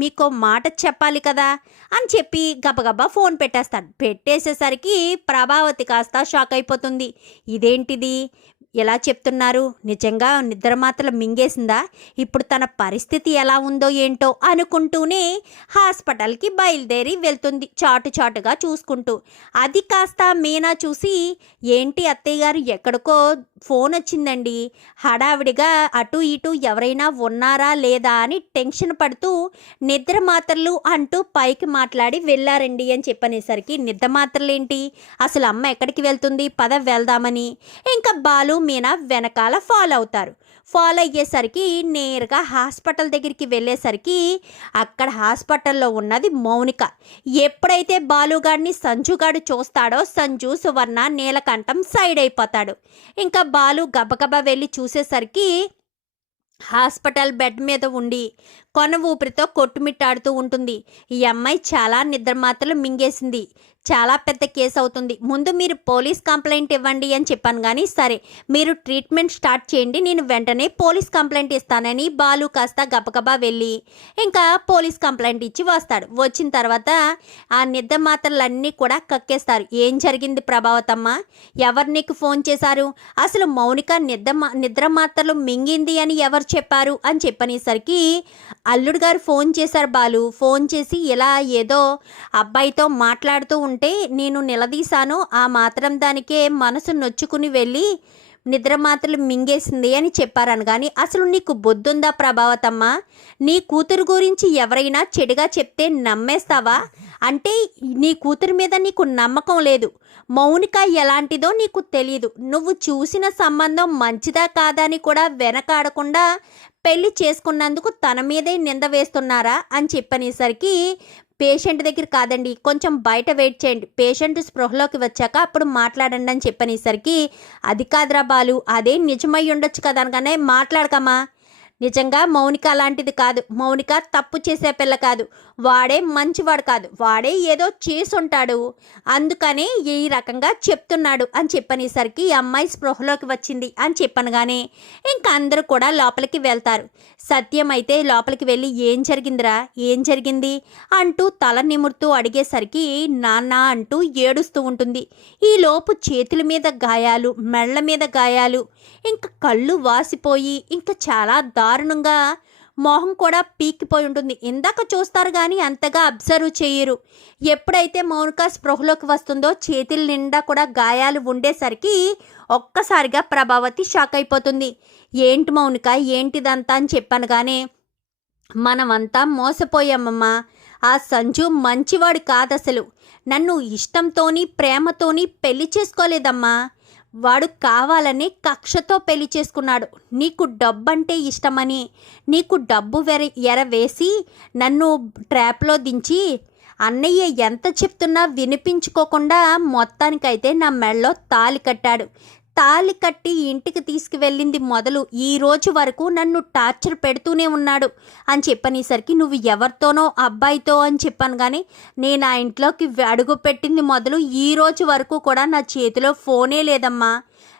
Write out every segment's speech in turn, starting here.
మీకో మాట చెప్పాలి కదా అని చెప్పి గబగబా ఫోన్ పెట్టేస్తాడు. పెట్టేసేసరికి ప్రభావతి కాస్త షాక్ అయిపోతుంది. ఇదేంటిది ఎలా చెప్తున్నారు? నిజంగా నిద్ర మాత్రలు మింగేసిందా? ఇప్పుడు తన పరిస్థితి ఎలా ఉందో ఏంటో అనుకుంటూనే హాస్పిటల్కి బయలుదేరి వెళ్తుంది, చాటుగా చూసుకుంటూ. అది కాస్త మీనా చూసి, ఏంటి అత్తయ్య గారు ఎక్కడికో ఫోన్ వచ్చిందండి, హడావిడిగా అటు ఇటు ఎవరైనా ఉన్నారా లేదా అని టెన్షన్ పడుతూ నిద్ర మాత్రలు అంటూ పైకి మాట్లాడి వెళ్ళారండి అని చెప్పనేసరికి, నిద్ర మాత్రలేంటి, అసలు అమ్మ ఎక్కడికి వెళ్తుంది, పద వెళ్దామని ఇంకా బాలు మీనా వెనకాల ఫాలో అవుతారు. ఫాలో అయ్యేసరికి నేరుగా హాస్పిటల్ దగ్గరికి వెళ్ళేసరికి అక్కడ హాస్పిటల్లో ఉన్నది మౌనిక. ఎప్పుడైతే బాలుగాడిని సంజుగాడు చూస్తాడో సంజు, సువర్ణ, నీలకంఠం సైడ్ అయిపోతాడు. ఇంకా బాలు గబగబా వెళ్ళి చూసేసరికి హాస్పిటల్ బెడ్ మీద ఉండి కొన ఊపిరితో కొట్టుమిట్టాడుతూ ఉంటుంది. ఈ అమ్మాయి చాలా నిద్ర మాత్రలు మింగేసింది, చాలా పెద్ద కేసు అవుతుంది, ముందు మీరు పోలీస్ కంప్లైంట్ ఇవ్వండి అని చెప్పాను. కానీ సరే మీరు ట్రీట్మెంట్ స్టార్ట్ చేయండి, నేను వెంటనే పోలీస్ కంప్లైంట్ ఇస్తానని బాలు కాస్త గబగబా వెళ్ళి ఇంకా పోలీస్ కంప్లైంట్ ఇచ్చి వస్తాడు. వచ్చిన తర్వాత ఆ నిద్ర మాత్రలన్నీ కూడా కక్కేస్తారు. ఏం జరిగింది ప్రభావతమ్మ, ఎవరు నీకు ఫోన్ చేశారు, అసలు మౌనిక నిద్ర మాత్రలు మింగింది అని ఎవరు చెప్పారు అని చెప్పనేసరికి, అల్లుడు గారు ఫోన్ చేశారు బాలు, ఫోన్ చేసి ఇలా ఏదో అబ్బాయితో మాట్లాడుతూ ఉంటే నేను నిలదీశాను, ఆ మాత్రం దానికే మనసు నొచ్చుకుని వెళ్ళి నిద్ర మాత్రలు మింగేసింది అని చెప్పారని. కానీ అసలు నీకు బొద్దుందా ప్రభావతమ్మ, నీ కూతురు గురించి ఎవరైనా చెడుగా చెప్తే నమ్మేస్తావా? అంటే నీ కూతురు మీద నీకు నమ్మకం లేదు, మౌనిక ఎలాంటిదో నీకు తెలియదు, నువ్వు చూసిన సంబంధం మంచిదా కాదా అని కూడా వెనకాడకుండా పెళ్లి చేసుకున్నందుకు తన మీదే నింద వేస్తున్నారా అని చెప్పనేసరికి, పేషెంట్ దగ్గర కాదండి, కొంచెం బయట వెయిట్ చేయండి, పేషెంట్ స్పృహలోకి వచ్చాక అప్పుడు మాట్లాడండి అని చెప్పనేసరికి, అది కాదురా బాలు, అదే నిజమై ఉండొచ్చు కదా అనగానే, మాట్లాడకమ్మా, నిజంగా మౌనిక అలాంటిది కాదు, మౌనిక తప్పు చేసే పిల్ల కాదు, వాడే మంచివాడు కాదు, వాడే ఏదో చేసుంటాడు, అందుకనే ఈ రకంగా చెప్తున్నాడు అని చెప్పనేసరికి అమ్మాయి స్పృహలోకి వచ్చింది అని చెప్పనగానే ఇంకా అందరూ కూడా లోపలికి వెళ్తారు. సత్యం అయితే లోపలికి వెళ్ళి, ఏం జరిగిందిరా, ఏం జరిగింది అంటూ తల నిమురుతూ అడిగేసరికి నాన్న అంటూ ఏడుస్తూ ఉంటుంది. ఈలోపు చేతుల మీద గాయాలు, మెళ్ళ మీద గాయాలు, ఇంకా కళ్ళు వాసిపోయి ఇంకా చాలా దారుణంగా మొహం కూడా పీకిపోయి ఉంటుంది. ఇందాక చూస్తారు కానీ అంతగా అబ్జర్వ్ చేయరు. ఎప్పుడైతే మౌనిక స్పృహలోకి వస్తుందో చేతుల నిండా కూడా గాయాలు ఉండేసరికి ఒక్కసారిగా ప్రభావతి షాక్ అయిపోతుంది. ఏంటి మౌనిక, ఏంటిదంతా అని చెప్పాను. కానీ మనమంతా మోసపోయామమ్మా, ఆ సంజు మంచివాడు కాదసలు, నన్ను ఇష్టంతోని ప్రేమతోని పెళ్లి చేసుకోలేదమ్మా, వాడు కావాలని కక్షతో పెళ్లి చేసుకున్నాడు, నీకు డబ్బంటే ఇష్టమని నీకు డబ్బు ఎరవేసి నన్ను ట్రాప్లో దించి అన్నయ్య ఎంత చెప్తున్నా వినిపించుకోకుండా మొత్తానికైతే నా మెడలో తాళి కట్టాడు. తాళి కట్టి ఇంటికి తీసుకువెళ్ళింది మొదలు ఈ రోజు వరకు నన్ను టార్చర్ పెడుతూనే ఉన్నాడు అని చెప్పనేసరికి, నువ్వు ఎవరితోనో అబ్బాయితో అని చెప్పాను. కానీ నేను ఆ ఇంట్లోకి అడుగు పెట్టింది మొదలు ఈ రోజు వరకు కూడా నా చేతిలో ఫోనే లేదమ్మా,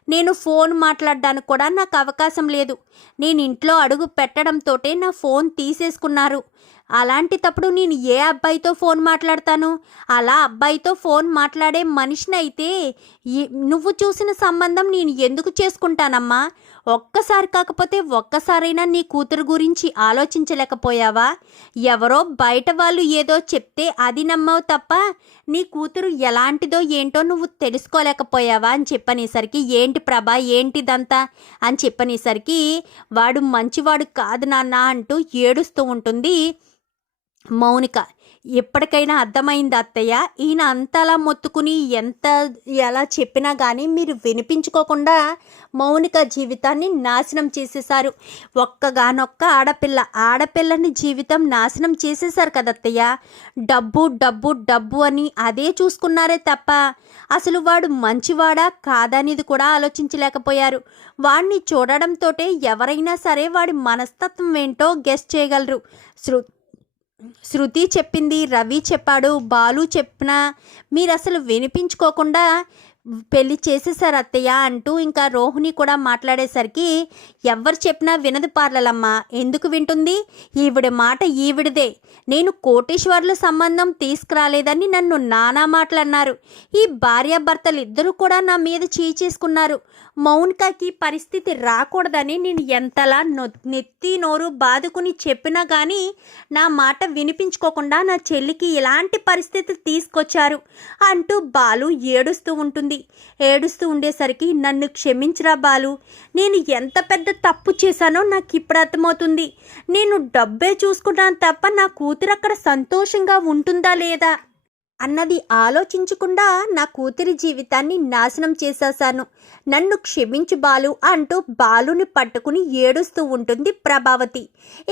నేను ఫోన్ మాట్లాడడానికి కూడా నాకు అవకాశం లేదు, నేను ఇంట్లో అడుగు పెట్టడంతోటే నా ఫోన్ తీసేసుకున్నారు. అలాంటి తప్పుడు నేను ఏ అబ్బాయితో ఫోన్ మాట్లాడతాను? అలా అబ్బాయితో ఫోన్ మాట్లాడే మనిషిని అయితే నువ్వు చూసిన సంబంధం నేను ఎందుకు చేసుకుంటానమ్మా? ఒక్కసారి కాకపోతే ఒక్కసారైనా నీ కూతురు గురించి ఆలోచించలేకపోయావా? ఎవరో బయట వాళ్ళు ఏదో చెప్తే అది నమ్మవు తప్ప నీ కూతురు ఎలాంటిదో ఏంటో నువ్వు తెలుసుకోలేకపోయావా అని చెప్పనేసరికి, ఏంటి ప్రభా ఏంటిదంతా అని చెప్పనేసరికి, వాడు మంచివాడు కాదు నాన్న అంటూ ఏడుస్తూ ఉంటుంది మౌనిక. ఎప్పటికైనా అర్థమైంది అత్తయ్య, ఈయన అంతలా మొత్తుకుని ఎలా చెప్పినా కానీ మీరు వినిపించుకోకుండా మౌనిక జీవితాన్ని నాశనం చేసేశారు. ఒక్కగానొక్క ఆడపిల్లని జీవితం నాశనం చేసేశారు కదా అత్తయ్య. డబ్బు డబ్బు డబ్బు అని అదే చూసుకున్నారే తప్ప అసలు వాడు మంచివాడా కాదనేది కూడా ఆలోచించలేకపోయారు. వాడిని చూడడంతో ఎవరైనా సరే వాడి మనస్తత్వం ఏంటో గెస్ చేయగలరు. శృతి చెప్పింది, రవి చెప్పాడు, బాలు చెప్పినా మీరు అసలు వినిపించుకోకుండా పెళ్లి చేసేసారు అత్తయ్య అంటూ ఇంకా రోహిణి కూడా మాట్లాడేసరికి ఎవరు చెప్పినా వినదు పార్లలమ్మ. ఎందుకు వింటుంది? ఈవిడ మాట ఈవిడిదే. నేను కోటీశ్వర్ల సంబంధం తీసుకురాలేదని నన్ను నానా మాటలన్నారు. ఈ భార్యాభర్తలు ఇద్దరూ కూడా నా మీద చేసుకున్నారు. మౌనికకి పరిస్థితి రాకూడదని నేను ఎంతలా నెత్తి నోరు బాదుకుని చెప్పినా కానీ నా మాట వినిపించుకోకుండా నా చెల్లికి ఇలాంటి పరిస్థితి తీసుకొచ్చారు అంటూ బాలు ఏడుస్తూ ఉంటుంది. ఏడుస్తూ ఉండేసరికి నన్ను క్షమించరా బాలు, నేను ఎంత పెద్ద తప్పు చేశానో నాకు ఇప్పుడు అర్థమవుతుంది. నేను డబ్బే చూసుకున్నాను తప్ప నా కూతురు అక్కడ సంతోషంగా ఉంటుందా లేదా అన్నది ఆలోచించకుండా నా కూతురి జీవితాన్ని నాశనం చేసేశాను. నన్ను క్షమించు బాలు అంటూ బాలుని పట్టుకుని ఏడుస్తూ ఉంటుంది ప్రభావతి.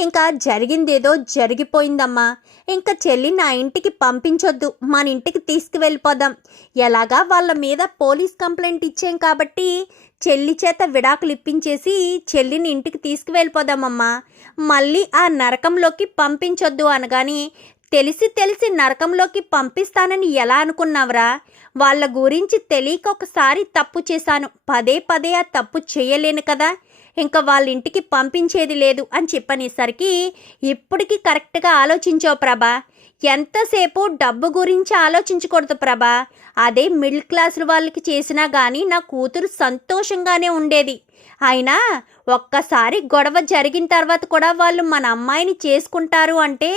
ఇంకా జరిగిందేదో జరిగిపోయిందమ్మా. ఇంకా చెల్లి నా ఇంటికి పంపించొద్దు, మన ఇంటికి తీసుకువెళ్ళిపోదాం. ఎలాగా వాళ్ళ మీద పోలీస్ కంప్లైంట్ ఇచ్చాం కాబట్టి చెల్లి చేత విడాకులు ఇప్పించేసి చెల్లిని ఇంటికి తీసుకువెళ్ళిపోదామమ్మా. మళ్ళీ ఆ నరకంలోకి పంపించొద్దు అనగాని తెలిసి నరకంలోకి పంపిస్తానని ఎలా అనుకున్నావురా? వాళ్ళ గురించి తెలియక ఒకసారి తప్పు చేశాను, పదే పదే ఆ తప్పు చేయలేను కదా, ఇంకా వాళ్ళ ఇంటికి పంపించేది లేదు అని చెప్పనేసరికి ఇప్పటికీ కరెక్ట్గా ఆలోచించావు ప్రభా. ఎంతసేపు డబ్బు గురించి ఆలోచించకూడదు ప్రభా. అదే మిడిల్ క్లాస్ వాళ్ళకి చేసినా కానీ నా కూతురు సంతోషంగానే ఉండేది. అయినా ఒక్కసారి గొడవ జరిగిన తర్వాత కూడా వాళ్ళు మన అమ్మాయిని చేసుకుంటారు అంటే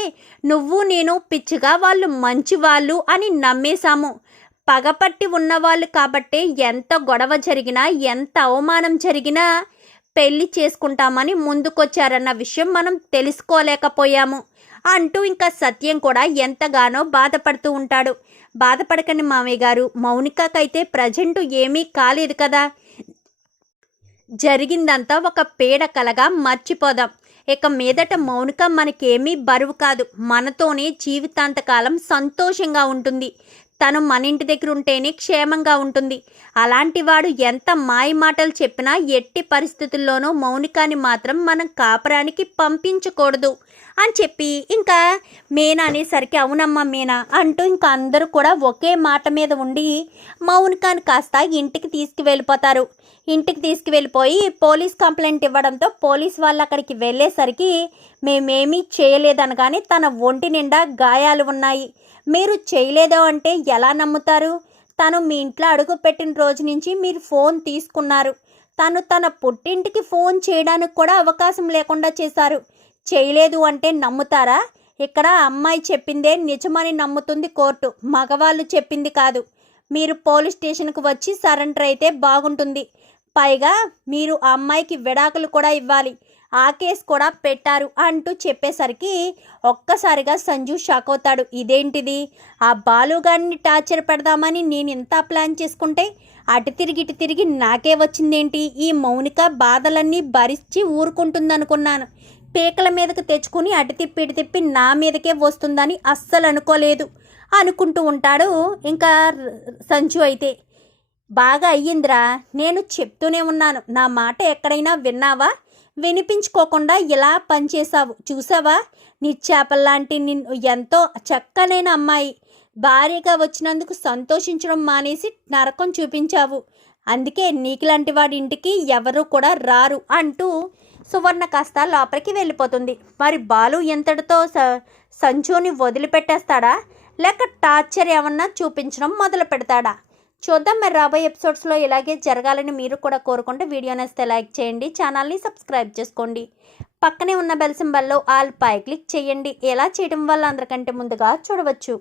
నువ్వు నేను పిచ్చిగా వాళ్ళు మంచివాళ్ళు అని నమ్మేశాము. పగపట్టి ఉన్నవాళ్ళు కాబట్టే ఎంత గొడవ జరిగినా ఎంత అవమానం జరిగినా పెళ్లి చేసుకుంటామని ముందుకొచ్చారన్న విషయం మనం తెలుసుకోలేకపోయాము అంటూ ఇంకా సత్యం కూడా ఎంతగానో బాధపడుతూ ఉంటాడు. బాధపడకండి మామయ్య గారు, మౌనికకైతే ప్రజెంట్ ఏమీ కాలేదు కదా, జరిగిందంతా ఒక పీడ కలగా మర్చిపోదాం. ఇక మీదట మౌనిక మనకేమీ బరువు కాదు, మనతోనే జీవితాంతకాలం సంతోషంగా ఉంటుంది. తను మన ఇంటి దగ్గర ఉంటేనే క్షేమంగా ఉంటుంది. అలాంటి వాడు ఎంత మాయ మాటలు చెప్పినా ఎట్టి పరిస్థితుల్లోనూ మౌనికాని మాత్రం మనం కాపురానికి పంపించకూడదు అని చెప్పి ఇంకా మీనా అనేసరికి అవునమ్మా మీనా అంటూ ఇంకా అందరూ కూడా ఒకే మాట మీద ఉండి మౌనికాని కాస్త ఇంటికి తీసుకువెళ్ళిపోతారు. ఇంటికి తీసుకువెళ్ళిపోయి పోలీస్ కంప్లైంట్ ఇవ్వడంతో పోలీస్ వాళ్ళు అక్కడికి వెళ్ళేసరికి మేమేమీ చేయలేదనగానే తన ఒంటి నిండా గాయాలు ఉన్నాయి, మీరు చేయలేదో అంటే ఎలా నమ్ముతారు? తను మీ ఇంట్లో అడుగు పెట్టిన రోజు నుంచి మీరు ఫోన్ తీసుకున్నారు. తన పుట్టింటికి ఫోన్ చేయడానికి కూడా అవకాశం లేకుండా చేశారు. చేయలేదు అంటే నమ్ముతారా? ఇక్కడ అమ్మాయి చెప్పిందే నిజమని నమ్ముతుంది కోర్టు, మగవాళ్ళు చెప్పింది కాదు. మీరు పోలీస్ స్టేషన్కి వచ్చి సరెండర్ అయితే బాగుంటుంది. పైగా మీరు ఆ అమ్మాయికి విడాకులు కూడా ఇవ్వాలి, ఆ కేసు కూడా పెట్టారు అంటూ చెప్పేసరికి ఒక్కసారిగా సంజు షాక్ అవుతాడు. ఇదేంటిది, ఆ బాలుగాడిని టార్చర్ పెడదామని నేను ఇంత ప్లాన్ చేసుకుంటే అటు తిరిగి ఇటు తిరిగి నాకే వచ్చిందేంటి? ఈ మౌనిక బాధలన్నీ భరించి ఊరుకుంటుందనుకున్నాను, పీకల మీదకి తెచ్చుకుని అటు తిప్పి ఇటు తిప్పి నా మీదకే వస్తుందని అస్సలు అనుకోలేదు అనుకుంటూ ఉంటాడు. ఇంకా సంజు అయితే బాగా అయ్యిందిరా, నేను చెప్తూనే ఉన్నాను, నా మాట ఎక్కడైనా విన్నావా? వినిపించుకోకుండా ఇలా పనిచేసావు చూసావా? నిచ్చేపల్లాంటి నిన్ను ఎంతో చక్కనైన అమ్మాయి భార్యగా వచ్చినందుకు సంతోషించడం మానేసి నరకం చూపించావు. అందుకే నీకులాంటి వాడి ఇంటికి ఎవరు కూడా రారు అంటూ సువర్ణ కాస్త లోపలికి వెళ్ళిపోతుంది. మరి బాలు ఎంతటితో సంజుని వదిలిపెట్టేస్తాడా లేక టార్చర్ ఏమన్నా చూపించడం మొదలు పెడతాడా? చూద్దాం. మరి రాబోయే ఎపిసోడ్స్లో ఇలాగే జరగాలని మీరు కూడా కోరుకుంటే వీడియో నచ్చితే లైక్ చేయండి, ఛానల్ని సబ్స్క్రైబ్ చేసుకోండి, పక్కనే ఉన్న బెల్ సింబల్లో ఆల్ పై క్లిక్ చేయండి. ఎలా చేయడం వల్ల అందరికంటే ముందుగా చూడవచ్చు.